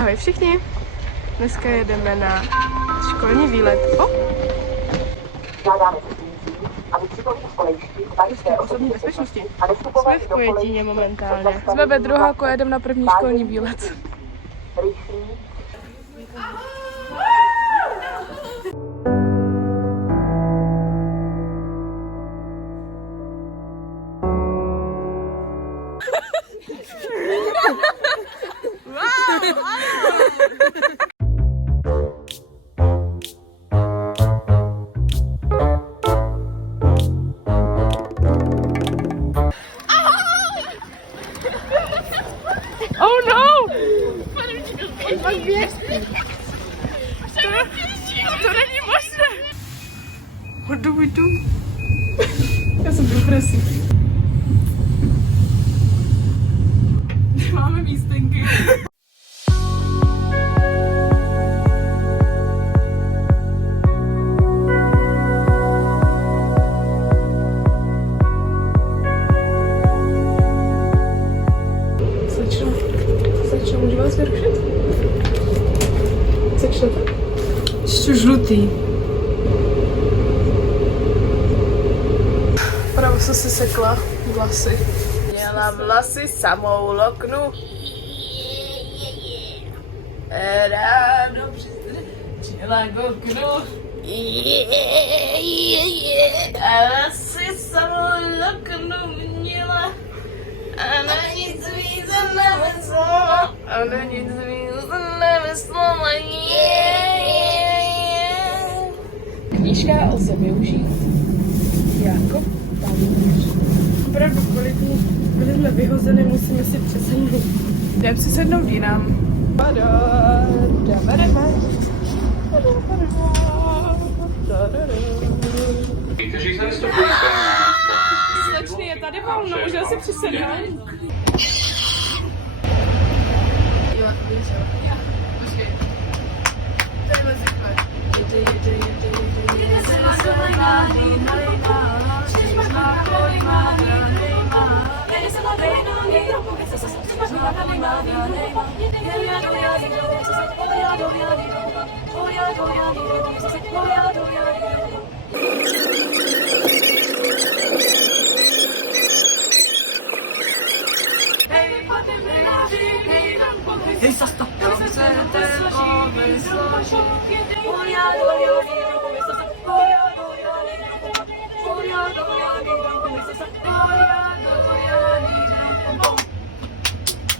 Ahoj všichni, dneska jedeme na školní výlet. Osobní bezpečnosti. Jsme v Květíně momentálně. Jsme ve druháku, jedeme na první školní výlet. Oh no! To není možné! What do we do? Já jsem v depresi. Nemáme místenky. Slečna, můžu vás vyrušit? Začnete? Ještě žlutý. Právě jsem si sekla vlasy. Měla vlasy samou loknu. Ráno přijela k oknu. A vlasy samou loknu měla. A na nic víc nemyslela. A na nic víc nemyslela. Knížka o sebevyužití. Jako paníř. Opravdu kvalitní. Byli jsme vyhozeny, musíme si přesednout. Jdem si sednout jinam. Slečny, je tady volno, můžeme si přisednout. Hej, sasta!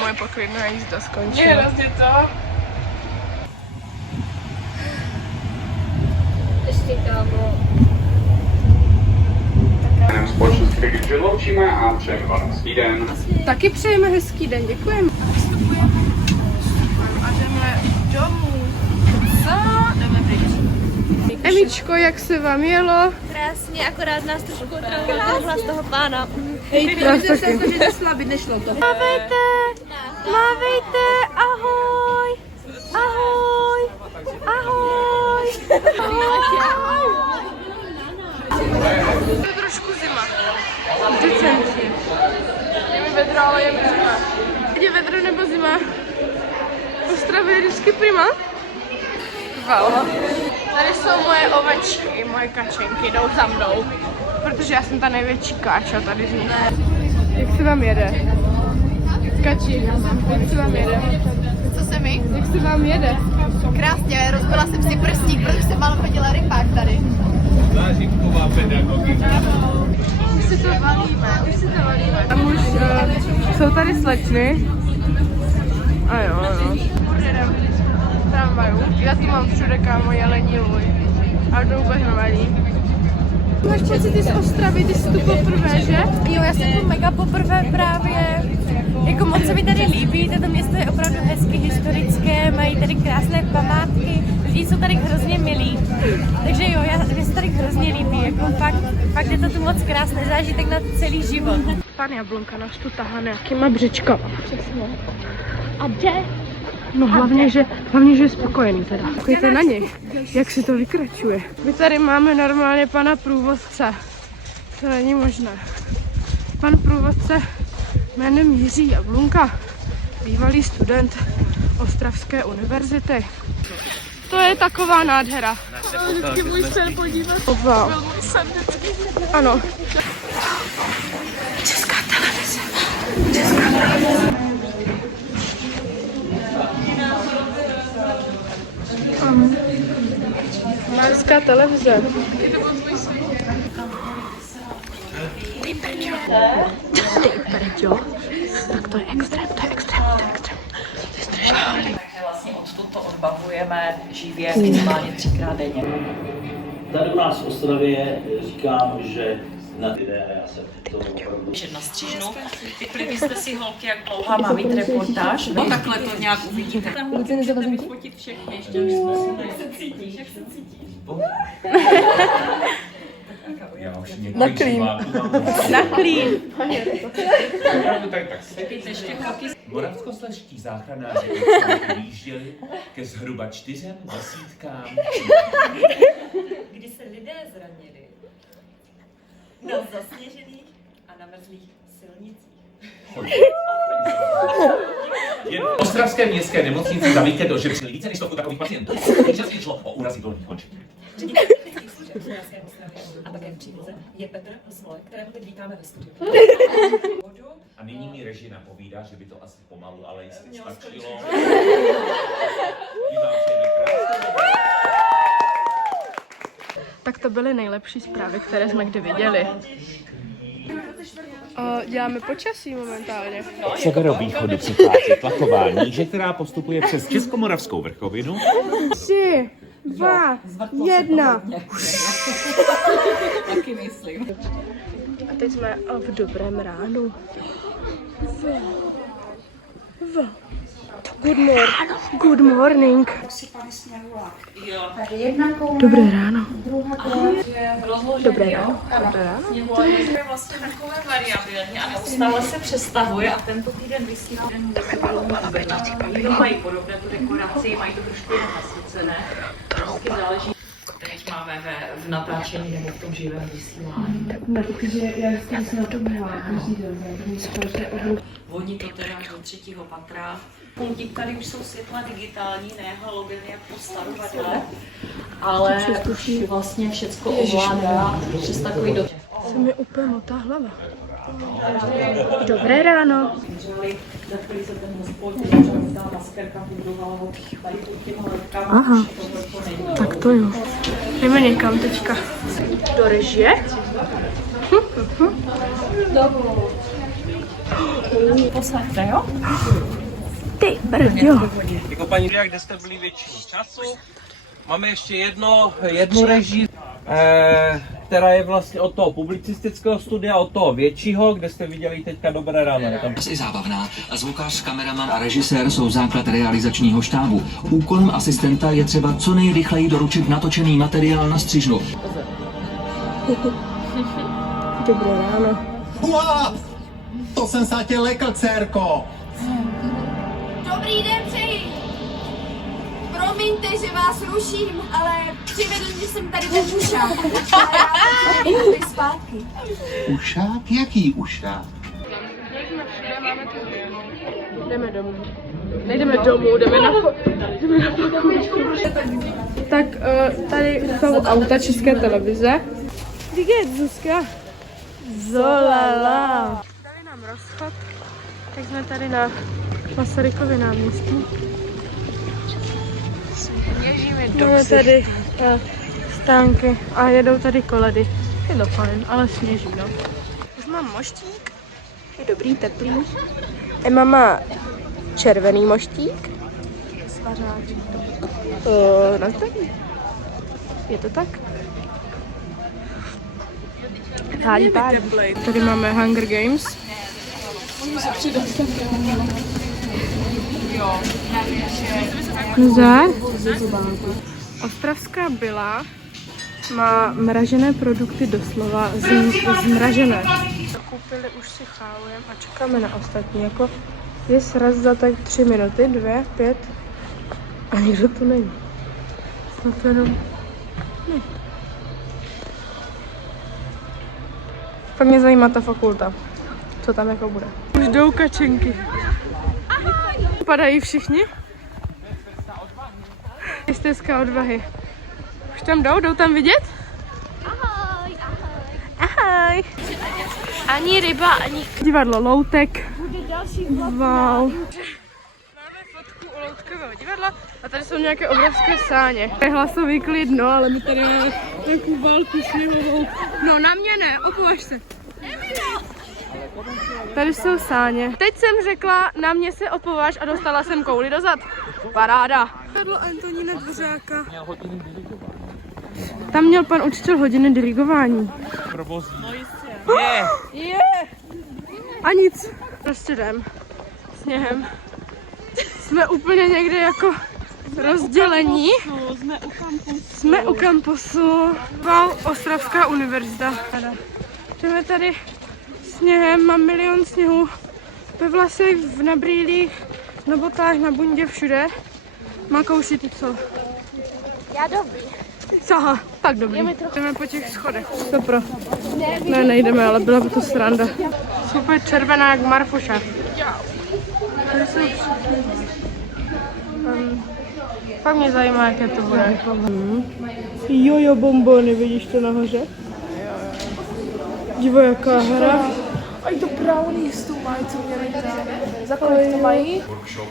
Moje poklidná jízda skončila. Je hrozně to. Ještě kámo. Společnost Kriget loučíme a přejeme vám hezký den. Taky přejeme hezký den, děkujeme. Vstupujeme a jdeme domů. Co? Jdeme pryč. Emičko, jak se vám jelo? Krásně, akorát nás trošku traumatizuje hlas toho pána. Hej, nás taky. Nešlo to. Mávejte, mávejte, ahoj, ahoj, ahoj. Je trošku zima. Vždyť jsem si. Je mi vedro, ale je mi zima. Je vedro nebo zima? V Ostravě je vždycky prima. Wow. Tady jsou moje ovečky, moje kačenky, jdou za mnou. Protože já jsem ta největší káča tady z nich. Jak se vám jede? Kači, jak se vám jede? Co se mi? Jak se vám jede? Krásně, rozbila jsem si prstík, protože jsem málo chodila rybák tady. Zážitková pedagogika. Už si to valíme. Tam už jsou tady slečny. A jo. Furt jedem tramvaju. Já tu mám všude, kámo, jelení lůj. A to vůbec nevadí. Máš pocity z Ostravy, ty jsi tu poprvé, že? Jo, já jsem tu mega poprvé právě. Jako moc se mi tady líbí, toto město je opravdu hezky historické, mají tady krásné památky, lidi jsou tady hrozně milí. Takže jo, mě se tady hrozně líbí, jako fakt je to tu moc krásný zážitek na celý život. Pan Jablonka nás tu tahá nějakýma břičkama. Přesně. A jde. No hlavně, že je spokojený teda. Koukejte na něj, jak si to vykračuje. My tady máme normálně pana průvodce. To není možné. Pan průvodce jménem Jiří Jablunka, bývalý student Ostravské univerzity. To je taková nádhera. Vždycky můj sen podívat. Wow. Byl můj sen vždycky. Ano. Česká televize. Česká televize. Česká televize. Ty prďo. Tak to je extrém, to je extrém, to je extrém. To je strašný. Vlastně odtud to odbavujeme živě minimálně 3krát denně. Tady u nás v Ostravě říkám, že na lidé, já se to opravdu... Že na střížnu, vyplivy si holky, jak dlouhá má být reportáž. No takhle to nějak uvidíte. Tam můžete vyfotit všechny, ještě už jak se cítíš, jak se cítíš. Na klín. Na klín. Moravskoslezští záchranáři vyjížděli ke zhruba 4 desítkám. Kdy se lidé zranili na zasněžených a namrzlých silnicích. Jen v ostravské městské nemocnici za víkend ošetřili více než 100 takových pacientů. Nejčastěji šlo o úrazy dolních končetin. A také v příloze je Petr Smolek, kterého teď vítáme ve studiu. A nyní mi režie napovídá, že by to asi pomalu, ale jistě stačilo. Tak to byly nejlepší zprávy, které jsme kdy viděli. Děláme počasí momentálně. Severovýchodu přichází tlaková níže, která postupuje přes Českomoravskou vrchovinu. 3, 2, 1. Taky myslím. A teď jsme v dobrém ránu. Good morning. Good morning. Dobré ráno. Dobré ráno. Dobré ráno. Je vlastně takové variabilní a neustále se přestavuje a tento týden vysílá. Mají podobné tu dekoraci, mají to trošku nasycené. Vždycky záleží. Teď máme v natáčení nebo v tom živém vysílání. Voní to teda do 3. patra. Puntík tady už jsou světla digitální, ne halogeny jak po starovadle, ale vlastně všecko ovládá přes takový do... Se mi úplně motá hlava. Dobré ráno. Za chvíli se ten hospod, ta maskerka budovala od tady těma letkama. Aha, tak to jo. Jdeme někam teďka. Do režie. Posaďte, jo? Ty brďo. Jako paní Ria, kde jste byli většinu času. Máme ještě jednu režii, která je vlastně od toho publicistického studia, od toho většího, kde jste viděli teďka Dobré ráno. I zábavná. Zvukař, kameraman a režisér jsou základ realizačního štábu. Úkolem asistenta je třeba co nejrychleji doručit natočený materiál na střižnu. Dobré ráno. Uá, to jsem se tě lekl, dcerko. Dobrý den přeji. Promiňte, že vás ruším, ale přivedl mě jsem tady ten ušák. Jdu zpátky. Ušák? Jaký ušák? Jdeme domů. Nejdeme domů, jdeme na fakultku. Tak tady jsou auta České televize. Díky, Zuzka. Zolala. Dali nám rozchod, tak jsme tady na Masarykově náměstí. Máme tady stánky a jedou tady koledy. Je to fajn, ale sněží, no. Už mám moštík, je dobrý, teplý. Emma má červený moštík. Svařáček. Na zdraví. Je to tak? Pálí. Tady máme Hunger Games. Zdar. Ostravská byla má mražené produkty doslova zmražené. Koupili už si chávujeme a čekáme na ostatní. Jako je sraz za tak 3 minuty, 2, 5 a nikdo tu není. Snad to jenom... Ne. Fakt mě zajímá ta fakulta. Co tam jako bude. Už jdou kačenky. Padají všichni? Stezka odvahy. Už tam jdou tam vidět? Ahoj, ahoj. Ahoj. Ani ryba, ani... Divadlo Loutek. Bude další Wow. Máme fotku u Loutkového divadla a tady jsou nějaké obrovské sáně. Je hlasový klid, no, ale my tady máme takovou válku sněhovou. No, na mě ne, opovaž se. Tady jsou sáně. Teď jsem řekla, na mě se opovaž a dostala jsem kouli do zad. Paráda. Vedlo Antonína Dvořáka. Tam měl pan učitel hodiny dirigování. Provozní. Je. A nic. Prostě jdem. Sněhem. Jsme úplně někde jako rozdělení. Jsme u kampusu. Wow, Ostravská univerzita. Jdeme tady sněhem, mám milion sněhů. Ve vlasech, na brýlích, na botách, na bundě, všude. Makouši, ty co? Já dobrý. Aha, tak dobrý. Jdeme po těch schodech. Dobro. Ne, nejdeme, ale byla by to sranda. Super červená jak Marfuša. Tady jsou všichni. Fakt mě zajímá, jaké to bude. Jojo bombony, vidíš to nahoře? Divo, jaká hra. A i to brownies tu mají, co měli tam. Za kolik to mají? Workshop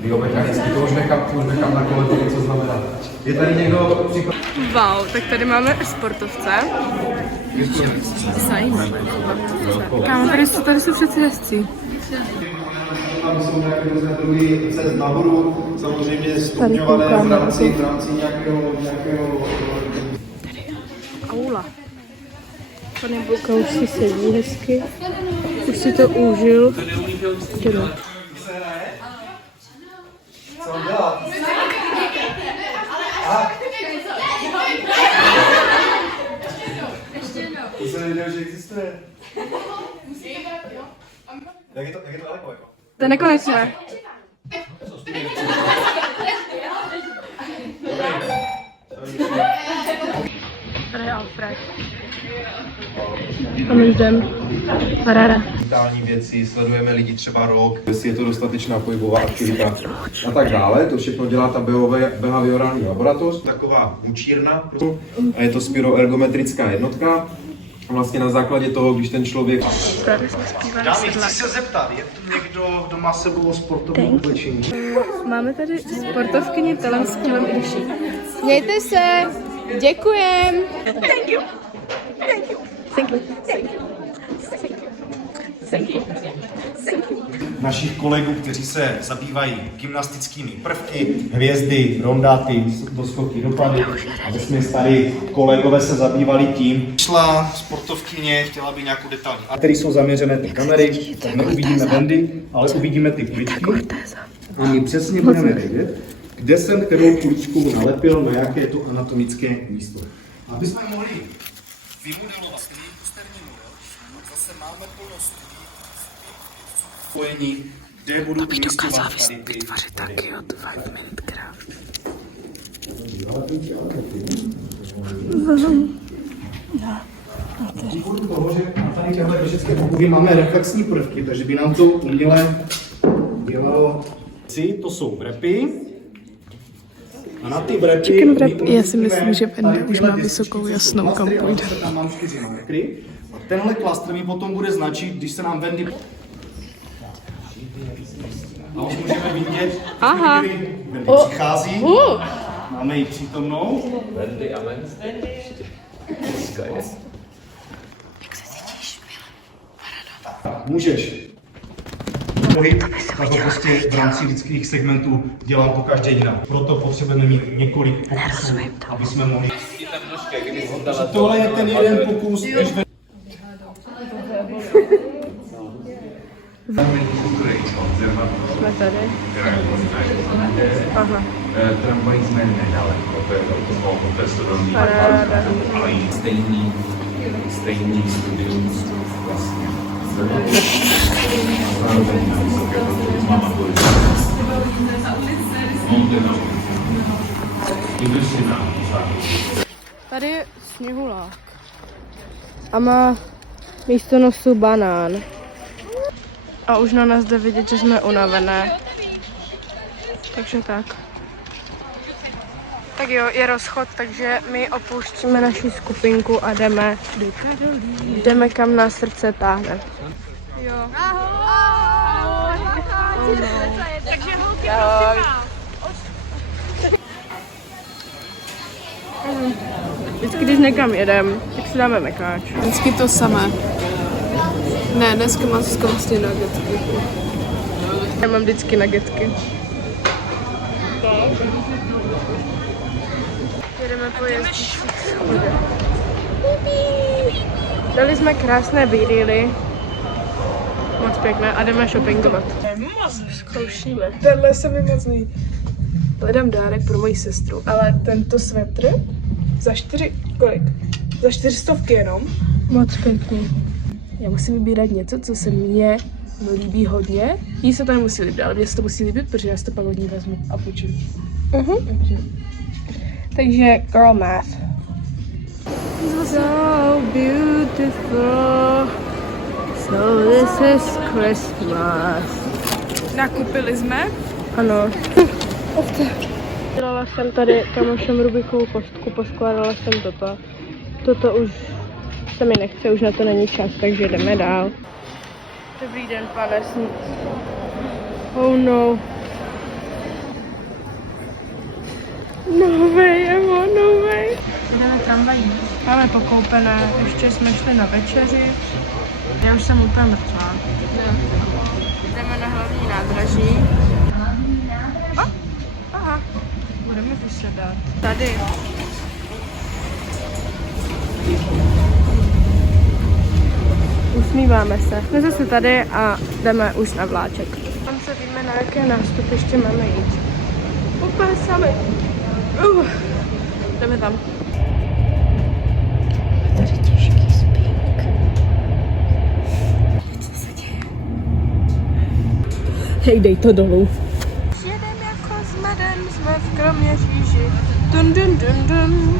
biomechanický, to už nechám na kolegu, co znamená. Je tady někdo příklad? Wow, tak tady máme sportovce. Zajímavé. Kámo, tady jsou přeci hezcí. Tam jsou nějaké různé druhy cest nahoru, samozřejmě stupňované v rámci nějakého... Aula. Pane Buka už si sedí hezky. Už si to užil. Jdeme. Co on dělá? To jsem nevěděl, že existuje. Jak je to daleko jako? To je nekonečné. Tady je Alfred. A my jdem. Paráda. Digitální věci, sledujeme lidi třeba rok, jestli je to dostatečná pohybová aktivita a tak dále. To všechno dělá ta behaviorální laboratoř. Taková mučírna a je to spiroergometrická jednotka. A vlastně na základě toho, když ten člověk... Dámy, chci se zeptat, je tu někdo, kdo má s sebou sportovní oblečení? Máme tady sportovkyni telem s tělem i duší. Mějte se! Děkujem! Thank you! Thank you! Thank you! Thank you! Thank you! Thank you! Našich kolegů, kteří se zabývají gymnastickými prvky, hvězdy, rondáty, doskoky, dopady. A jsme tady kolegové se zabývali tím. Šla sportovkyně, chtěla by nějakou detailní. A tady jsou zaměřené ty kamery, tak neuvidíme bendy, ale uvidíme ty kuličky. A my přesně budeme vědět, kde jsem kterou kuličku nalepil, na jaké je to anatomické místo. Aby jsme mohli vymodelovat ten posterní model, zase máme plno studií, spojení, kde budu umísťovat tady ty vytvořit taky od 5 minute craft. Důvodu toho, že na tady těchto všechny obuvy máme reflexní prvky, takže by nám to uměle dělalo. To jsou wrapy. A na ty wrapy... Já si myslím, že Bendy už má vysokou jasnou, kam půjde. Tam mám 4 metry. A tenhle klastr mi potom bude značit, když se nám Bendy... A už můžeme vidět, Aha. Bendy přichází. Máme ji přítomnou. Bendy a Menz. Dneska je. Můžeš. Pohyb, tak to prostě v rámci lidských segmentů dělám po každé jinak. Proto potřebujeme mít několik pokusů, aby jsme mohli... Tohle je ten jeden pokus, než ve... Jsme tady. Aha. Tramvají jsme nedaleko, to je testování. Paráda. Ale stejný studium vlastně. Tady je sněhulák. A má místo nosu banán. A už na nás jde vidět, že jsme unavené. Takže tak. Tak jo, je rozchod, takže my opouštíme naši skupinku a jdeme kam nás srdce táhne. Jo. Ahoj. Takže holky, prosím vás. Vždycky, když někam jedem, tak si dáme mekáč. Vždycky to samé. Ne, dneska mám vlastně nuggetky. Já mám vždycky nuggetky. Jedeme po jezdících schodech. Dali jsme krásné bílily. Moc pěkné a jdeme shoppingovat. Zkoušíme. Tenhle se mi moc líbí. Hledám dárek pro moji sestru, ale tento svetr za 400 jenom. Moc pěkný. Já musím vybírat něco, co se mně líbí hodně. Jí se to nemusí líbit, ale mně se to musí líbit, protože já si to pak od ní vezmu a půjčím. Takže girl math. So beautiful. So this is Christmas. Nakupili jsme. Ano. Dělala jsem tady kamošem Rubikovou kostku, poskládala jsem toto. Toto už se mi nechce, už na to není čas, takže jdeme dál. Dobrý den, pane Smith. Oh no. No way, Emo, no way. Jdeme tramvají. Máme pokoupené, ještě jsme šli na večeři. Já už jsem úplně mrtvá. Jdeme na hlavní nádraží. Aha, budeme vysedat. Tady. Usmíváme se. Jsme zase tady a jdeme už na vláček. Tam se víme, na jaké nástupiště máme jít. Úplně sami. Jdeme tam. Tady těžký spink. Co se děje? Hej, dej to dolů. Jedem jako s medem, jsme v Kroměříži. Dun dun dun dun.